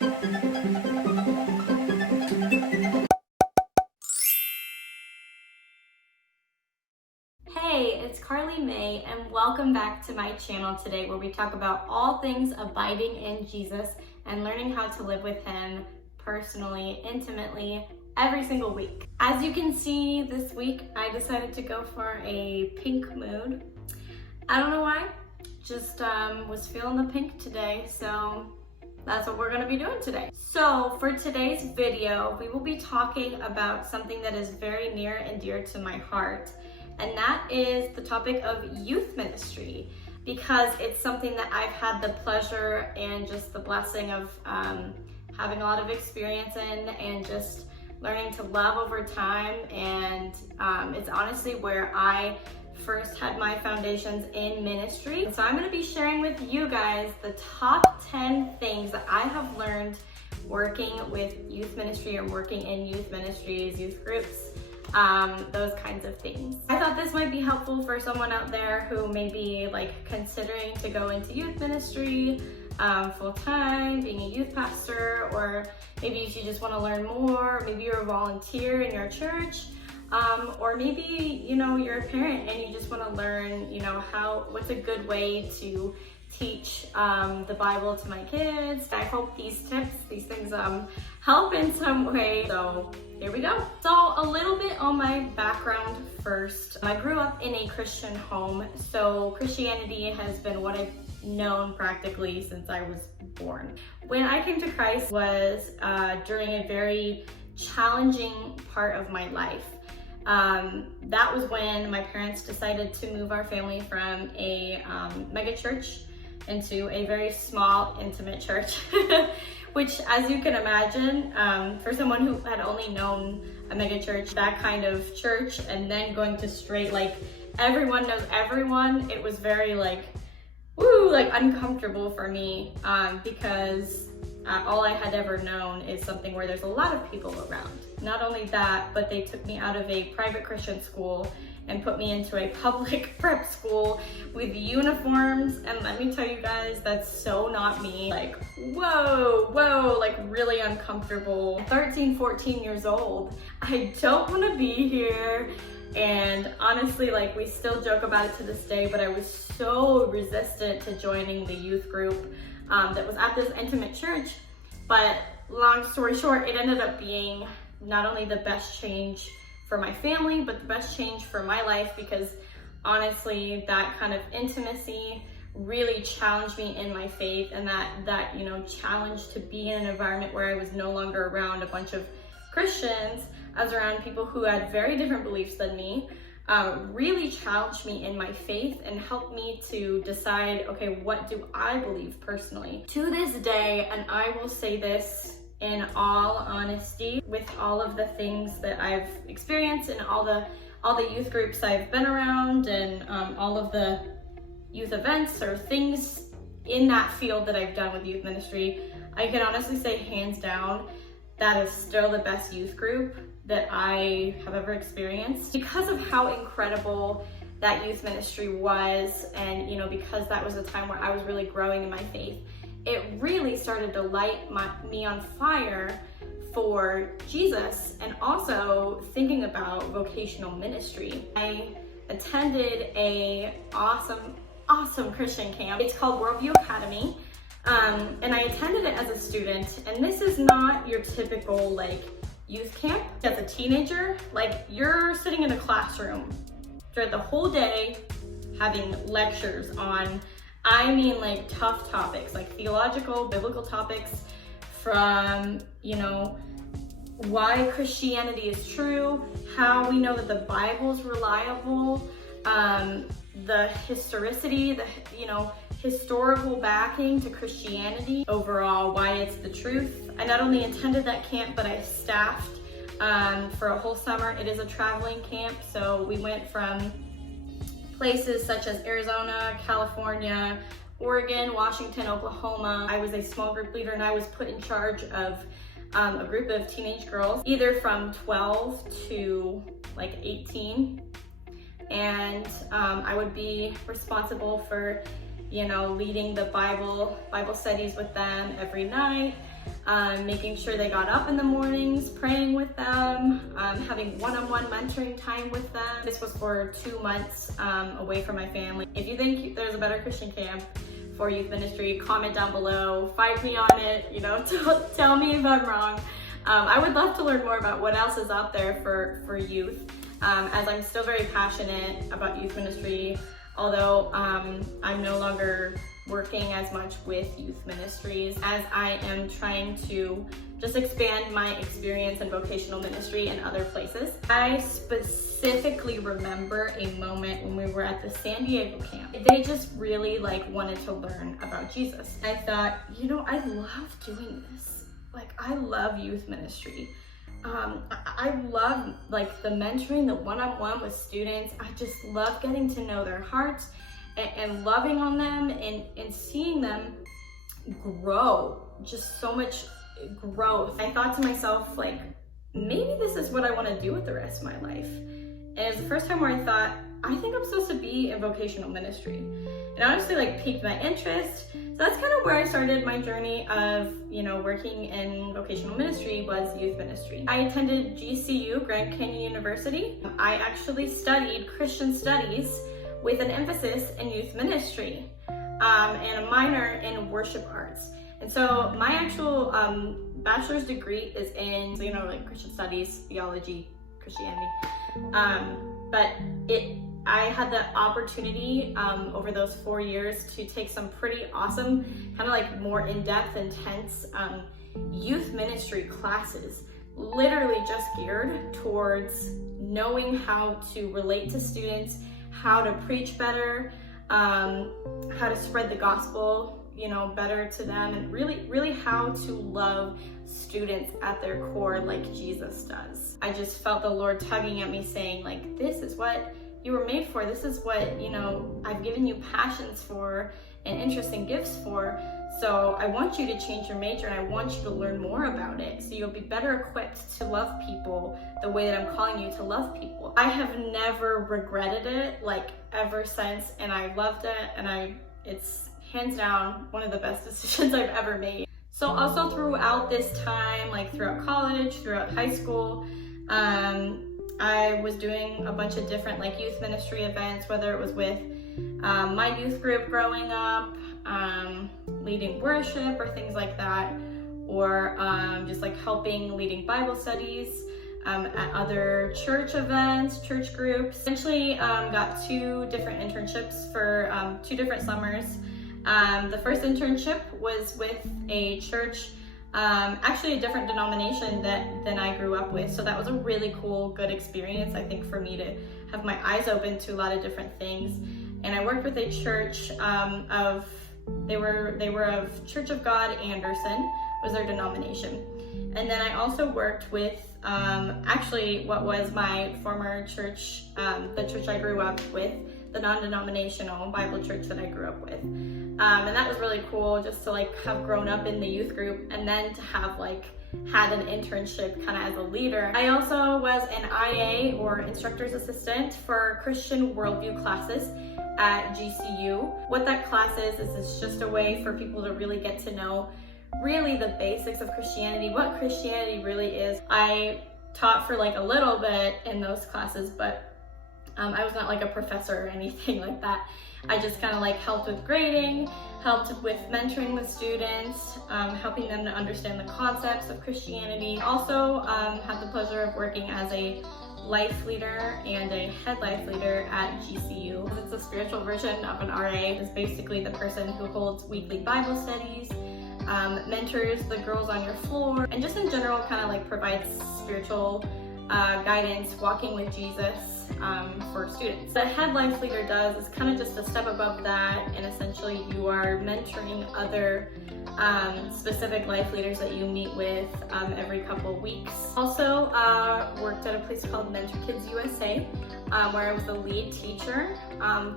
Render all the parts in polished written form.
Hey, it's Carly May, and welcome back to my channel today, where we talk about all things abiding in Jesus and learning how to live with Him personally, intimately, every single week. As you can see, this week I decided to go for a pink mood. I don't know why, just was feeling the pink today, so that's what we're gonna be doing today. So for today's video, we will be talking about something that is very near and dear to my heart, and that is the topic of youth ministry, because it's something that I've had the pleasure and just the blessing of having a lot of experience in and just learning to love over time. And it's honestly where I first had my foundations in ministry. So I'm gonna be sharing with you guys the top 10 things that I have learned working with youth ministry or working in youth ministries, youth groups, those kinds of things. I thought this might be helpful for someone out there who may be like considering to go into youth ministry full-time, being a youth pastor, or maybe if you just want to learn more, maybe you're a volunteer in your church, or maybe, you know, you're a parent and you just want to learn, you know, what's a good way to teach the Bible to my kids. I hope these tips, these things help in some way. So here we go. So a little bit on my background first. I grew up in a Christian home, so Christianity has been what I've known practically since I was born. When I came to Christ was during a very challenging part of my life. That was when my parents decided to move our family from a mega church into a very small, intimate church, which, as you can imagine, for someone who had only known a mega church, that kind of church, and then going to straight, like, everyone knows everyone, it was very, like, woo, like, uncomfortable for me, because all I had ever known is something where there's a lot of people around. Not only that, but they took me out of a private Christian school and put me into a public prep school with uniforms, and let me tell you guys, that's so not me. Like, whoa, like really uncomfortable. 13, 14 years old. I don't want to be here. And honestly, like, we still joke about it to this day, but I was so resistant to joining the youth group that was at this intimate church. But long story short, it ended up being not only the best change for my family, but the best change for my life, because honestly, that kind of intimacy really challenged me in my faith, and that you know, challenge to be in an environment where I was no longer around a bunch of Christians, I was around people who had very different beliefs than me, really challenged me in my faith and helped me to decide, okay, what do I believe personally? To this day, and I will say this in all honesty, with all of the things that I've experienced and all the youth groups I've been around, and all of the youth events or things in that field that I've done with youth ministry, I can honestly say, hands down, that is still the best youth group that I have ever experienced, because of how incredible that youth ministry was. And you know, because that was a time where I was really growing in my faith, it really started to light me on fire for Jesus, and also thinking about vocational ministry. I attended a awesome Christian camp. It's called Worldview Academy, and I attended it as a student. And this is not your typical like youth camp. As a teenager, like, you're sitting in a classroom throughout the whole day having lectures on, I mean, like, tough topics, like theological, biblical topics, from, you know, why Christianity is true, how we know that the Bible's reliable, the historicity, the, you know, historical backing to Christianity, overall, why it's the truth. I not only attended that camp, but I staffed for a whole summer. It is a traveling camp, so we went from places such as Arizona, California, Oregon, Washington, Oklahoma. I was a small group leader, and I was put in charge of a group of teenage girls, either from 12 to like 18. And I would be responsible for, you know, leading the Bible studies with them every night, making sure they got up in the mornings, praying with them, having one-on-one mentoring time with them. This was for 2 months away from my family. If you think there's a better Christian camp for youth ministry, comment down below, fight me on it, you know, tell me if I'm wrong. I would love to learn more about what else is out there for youth, as I'm still very passionate about youth ministry, although I'm no longer working as much with youth ministries, as I am trying to just expand my experience in vocational ministry in other places. I specifically remember a moment when we were at the San Diego camp. They just really wanted to learn about Jesus. I thought, you know, I love doing this. I love youth ministry. I love the mentoring, the one-on-one with students. I just love getting to know their hearts and loving on them and seeing them grow, just so much growth. I thought to myself, maybe this is what I want to do with the rest of my life. And it was the first time where I thought, I think I'm supposed to be in vocational ministry. It honestly piqued my interest. So that's kind of where I started my journey of, you know, working in vocational ministry, was youth ministry. I attended GCU, Grand Canyon University. I actually studied Christian studies with an emphasis in youth ministry, and a minor in worship arts. And so my actual bachelor's degree is in, Christian studies, theology, Christianity. But I had the opportunity over those 4 years to take some pretty awesome, kind of more in-depth, intense youth ministry classes, literally just geared towards knowing how to relate to students, how to preach better, how to spread the gospel, better to them, and really how to love students at their core like Jesus does. I just felt the Lord tugging at me saying, this is what you were made for. This is what, I've given you passions for and interests and gifts for. So I want you to change your major, and I want you to learn more about it so you'll be better equipped to love people the way that I'm calling you to love people. I have never regretted it, ever since, and I loved it, and it's hands down one of the best decisions I've ever made. So also throughout this time, throughout college, throughout high school, I was doing a bunch of different youth ministry events, whether it was with my youth group growing up, leading worship or things like that, or just helping leading Bible studies at other church events, church groups. Eventually got 2 different internships for 2 different summers. The first internship was with a church, actually a different denomination than I grew up with. So that was a really cool, good experience, I think, for me to have my eyes open to a lot of different things. And I worked with a church they were of Church of God Anderson was their denomination. And then I also worked with actually what was my former church, the church I grew up with, the non-denominational Bible church that I grew up with. And that was really cool, just to have grown up in the youth group, and then to have had an internship kind of as a leader. I also was an IA, or instructor's assistant, for Christian worldview classes at GCU. What that class is it's just a way for people to really get to know really the basics of Christianity, what Christianity really is. I taught for a little bit in those classes, but I was not a professor or anything like that. I just kind of helped with grading, helped with mentoring with students, helping them to understand the concepts of Christianity. Also had the pleasure of working as a life leader and a head life leader at GCU. It's a spiritual version of an RA. It's basically the person who holds weekly Bible studies, mentors the girls on your floor, and just in general kind of provides spiritual guidance, walking with Jesus for students. The head life leader does is kind of just a step above that, and essentially you are mentoring other specific life leaders that you meet with every couple weeks. Also worked at a place called Mentor Kids USA, where I was the lead teacher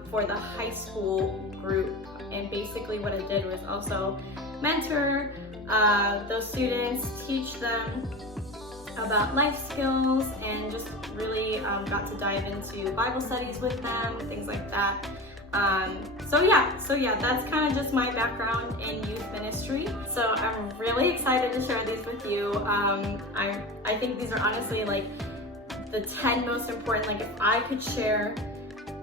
for the high school group. And basically what I did was also mentor those students, teach them about life skills, and just really got to dive into Bible studies with them, things like that. So yeah, that's kind of just my background in youth ministry. So I'm really excited to share these with you. I think these are honestly like the 10 most important, like if I could share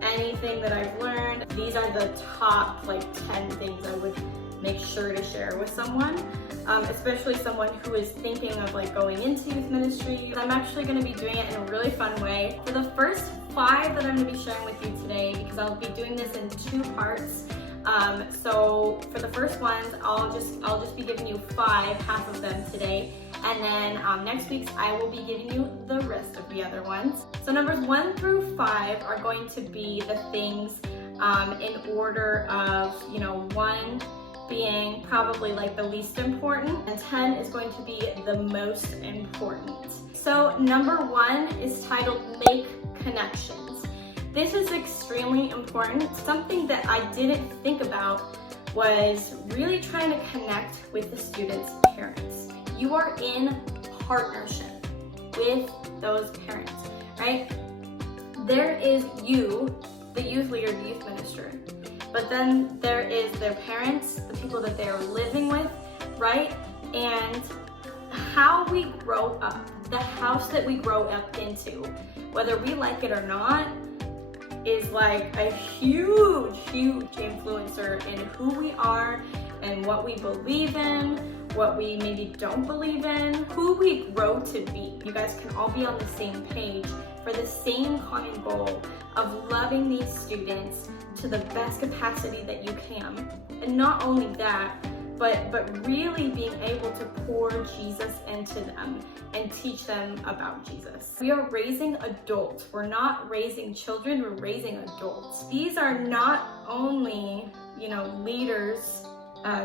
anything that I've learned, these are the top like 10 things I would make sure to share with someone, especially someone who is thinking of like going into youth ministry. I'm actually going to be doing it in a really fun way. For the first 5 that I'm going to be sharing with you today, because I'll be doing this in 2 parts. So for the first ones, I'll just be giving you 5, half of them today, and then next week I will be giving you the rest of the other ones. So numbers 1 through 5 are going to be the things in order of, 1 being probably like the least important, and 10 is going to be the most important. So number 1 is titled Make Connections. This is extremely important. Something that I didn't think about was really trying to connect with the students' parents. You are in partnership with those parents, right? There is you, the youth leader, the youth minister, but then there is their parents, the people that they are living with, right? And how we grow up, the house that we grow up into, whether we like it or not, is like a huge influencer in who we are and what we believe in, what we maybe don't believe in, who we grow to be. You guys can all be on the same page for the same common goal of loving these students to the best capacity that you can. And not only that, but really being able to pour Jesus into them and teach them about Jesus. We are raising adults. We're not raising children, we're raising adults. These are not only, leaders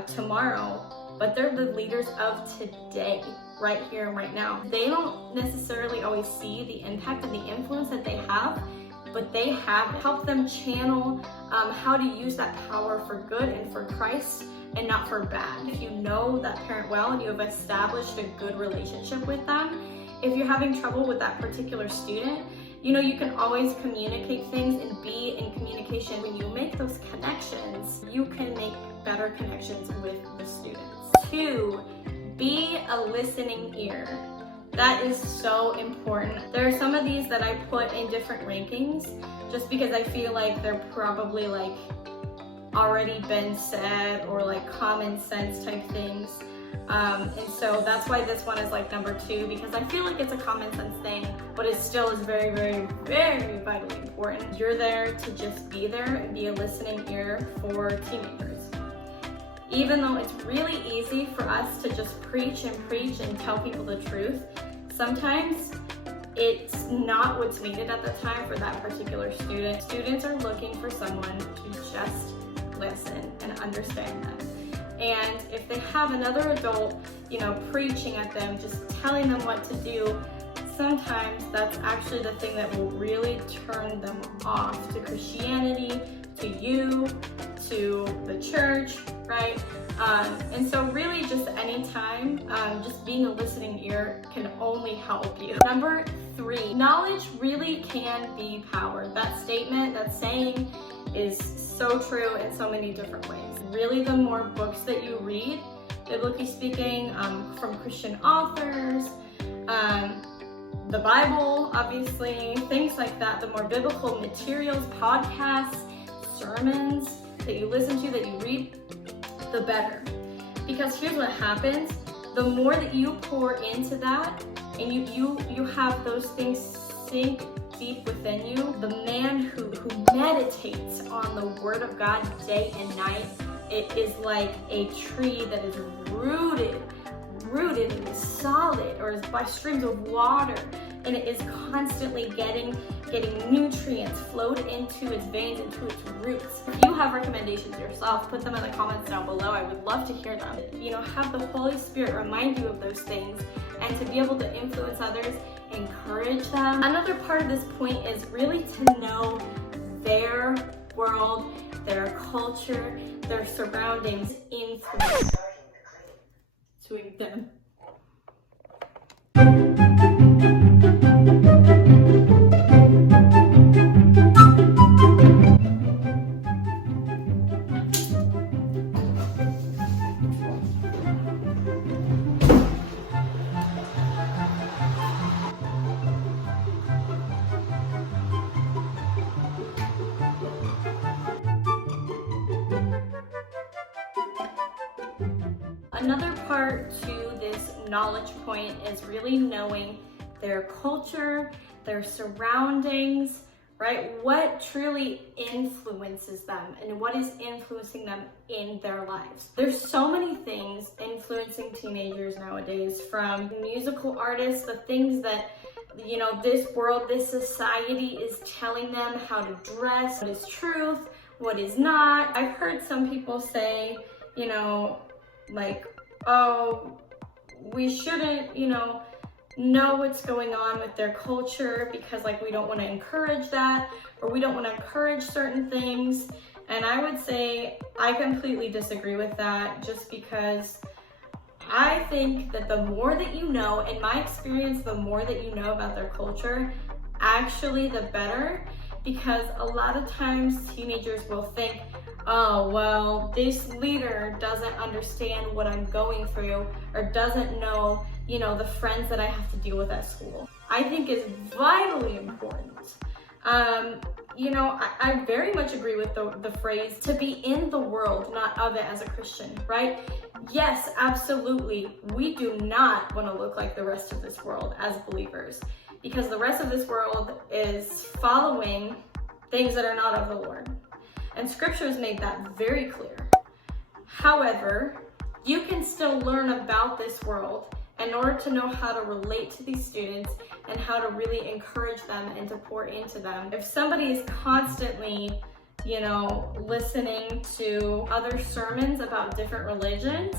tomorrow, but they're the leaders of today, right here and right now. They don't necessarily always see the impact and the influence that they have, but they have helped them channel how to use that power for good and for Christ and not for bad. If you know that parent well and you have established a good relationship with them, if you're having trouble with that particular student, you can always communicate things and be in communication. When you make those connections, you can make better connections with the students. 2, be a listening ear. That is so important. There are some of these that I put in different rankings just because I feel like they're probably like already been said or like common sense type things. And so that's why this one is like number 2, because I feel like it's a common sense thing, but it still is very, very, very vitally important. You're there to just be there and be a listening ear for teenagers. Even though it's really easy for us to just preach and tell people the truth, sometimes it's not what's needed at the time for that particular student. Students are looking for someone to just listen and understand them. And if they have another adult, preaching at them, just telling them what to do, sometimes that's actually the thing that will really turn them off to Christianity, to you, to the church, right? And so really just anytime, just being a listening ear can only help you. Number 3, knowledge really can be power. That statement, that saying is so true in so many different ways. Really, the more books that you read, biblically speaking, from Christian authors, the Bible, obviously, things like that, the more biblical materials, podcasts, sermons that you listen to, that you read, the better. Because here's what happens, the more that you pour into that and you have those things sink deep within you, the man who meditates on the Word of God day and night, it is like a tree that is rooted and is solid, or is by streams of water, and it is constantly getting nutrients flowed into its veins, into its roots. If you have recommendations yourself, put them in the comments down below. I would love to hear them. Have the Holy Spirit remind you of those things, and to be able to influence others, encourage them. Another part of this point is really to know their world, their culture, their surroundings influence them. another part to this knowledge point is really knowing their culture, their surroundings, right? What truly influences them and what is influencing them in their lives. There's so many things influencing teenagers nowadays, from musical artists, the things that, you know, this world, this society is telling them how to dress, what is truth, what is not. I've heard some people say, you know, like, oh, we shouldn't, you know what's going on with their culture because like we don't want to encourage that, or we don't want to encourage certain things. And I would say I completely disagree with that, just because I think that the more that you know, in my experience, the more that you know about their culture, actually the better. Because a lot of times teenagers will think, oh, well, this leader doesn't understand what I'm going through, or doesn't know, you know, the friends that I have to deal with at school. I think is vitally important. You know, I very much agree with the phrase to be in the world, not of it, as a Christian, right? Yes, absolutely. We do not want to look like the rest of this world as believers, because the rest of this world is following things that are not of the Lord. And scripture has made that very clear. However, you can still learn about this world in order to know how to relate to these students and how to really encourage them and to pour into them. If somebody is constantly, you know, listening to other sermons about different religions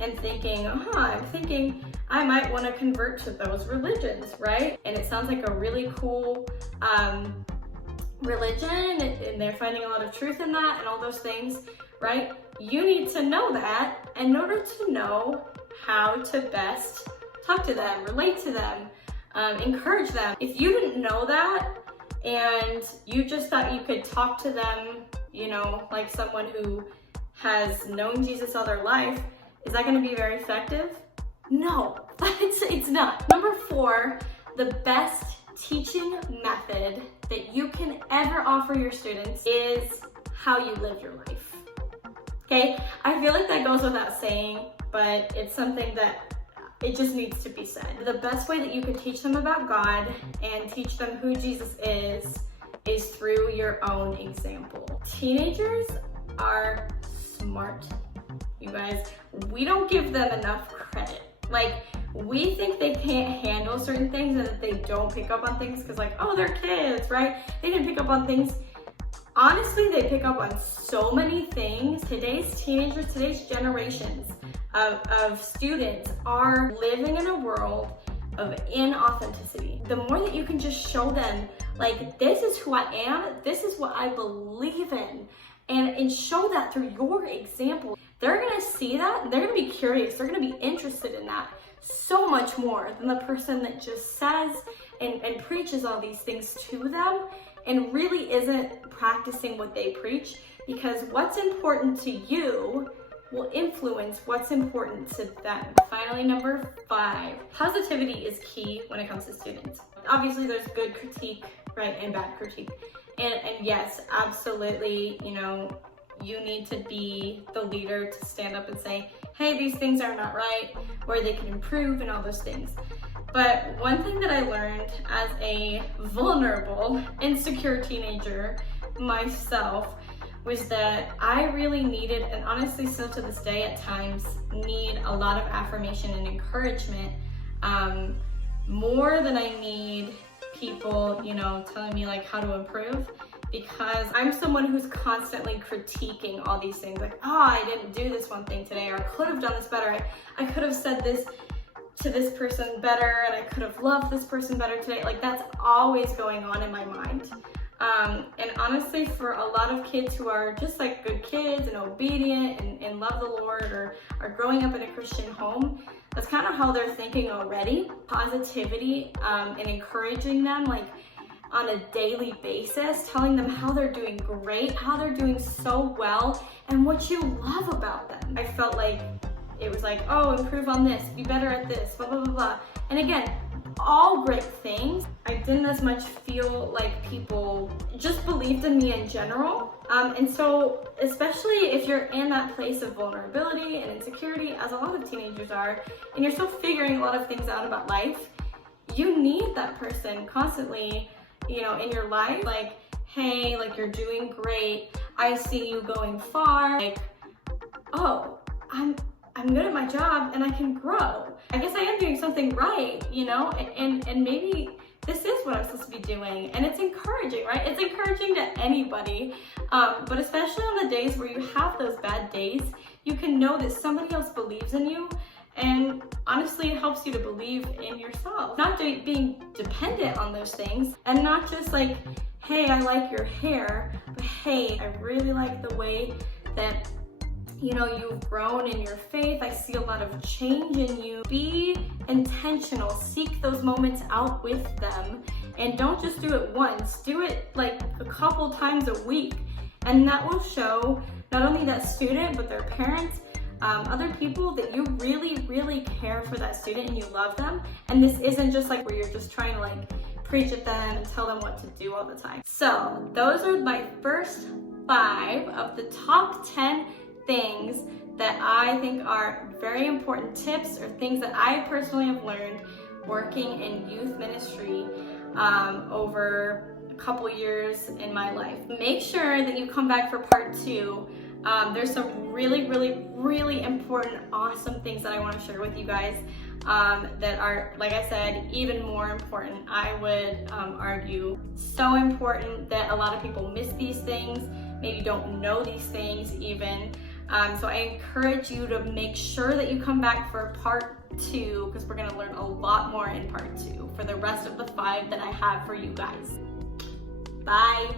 and thinking, I'm thinking I might want to convert to those religions, right? And it sounds like a really cool religion, and they're finding a lot of truth in that and all those things, right? You need to know that in order to know how to best talk to them, relate to them, encourage them. If you didn't know that and you just thought you could talk to them, you know, like someone who has known Jesus all their life, is that going to be very effective? No, it's not. Number 4, the best teaching method that you can ever offer your students is how you live your life. Okay, I feel like that goes without saying, but it's something that it just needs to be said. The best way that you can teach them about God and teach them who Jesus is through your own example. Teenagers are smart, you guys. We don't give them enough credit. Like, we think they can't handle certain things and that they don't pick up on things because, like, oh, they're kids, right? They didn't pick up on things. Honestly, they pick up on so many things. Today's teenagers, today's generations of students are living in a world of inauthenticity. The more that you can just show them, like, this is who I am, this is what I believe in, and show that through your example, they're gonna see that, they're gonna be curious, they're gonna be interested in that so much more than the person that just says and preaches all these things to them and really isn't practicing what they preach. Because what's important to you will influence what's important to them. Finally, number 5, positivity is key when it comes to students. Obviously, there's good critique, right, and bad critique. And yes, absolutely, you know, you need to be the leader to stand up and say, hey, these things are not right, or they can improve, and all those things. But one thing that I learned as a vulnerable, insecure teenager myself was that I really needed, and honestly still to this day at times, need a lot of affirmation and encouragement, more than I need people, you know, telling me like how to improve. Because I'm someone who's constantly critiquing all these things, like, oh, I didn't do this one thing today, or I could have done this better, I could have said this to this person better, and I could have loved this person better today. Like, that's always going on in my mind. And honestly, for a lot of kids who are just like good kids and obedient and love the Lord, or are growing up in a Christian home, that's kind of how they're thinking already. Positivity and encouraging them, like, on a daily basis, telling them how they're doing great, how they're doing so well, and what you love about them. I felt like it was like, oh, improve on this, be better at this, blah, blah, blah, blah. And again, all great things. I didn't as much feel like people just believed in me in general, And so, especially if you're in that place of vulnerability and insecurity, as a lot of teenagers are, and you're still figuring a lot of things out about life, you need that person constantly, you know, in your life. Like, hey, like, you're doing great. I see you going far. Like, oh, I'm good at my job and I can grow. I guess I am doing something right, you know, and maybe this is what I'm supposed to be doing. And it's encouraging, right? It's encouraging to anybody. But especially on the days where you have those bad days, you can know that somebody else believes in you. And honestly, it helps you to believe in yourself. Not being dependent on those things, and not just like, hey, I like your hair, but hey, I really like the way that, you know, you've grown in your faith. I see a lot of change in you. Be intentional. Seek those moments out with them. And don't just do it once. Do it like a couple times a week. And that will show not only that student, but their parents, other people, that you really, really care for that student and you love them. And this isn't just like where you're just trying to like preach at them and tell them what to do all the time. So those are my first 5 of the top 10 things that I think are very important tips, or things that I personally have learned working in youth ministry over a couple years in my life. Make sure that you come back for part 2. There's some really, really, really important, awesome things that I want to share with you guys that are, like I said, even more important. I would argue so important that a lot of people miss these things, maybe don't know these things even. So I encourage you to make sure that you come back for part 2, because we're going to learn a lot more in part 2 for the rest of the 5 that I have for you guys. Bye.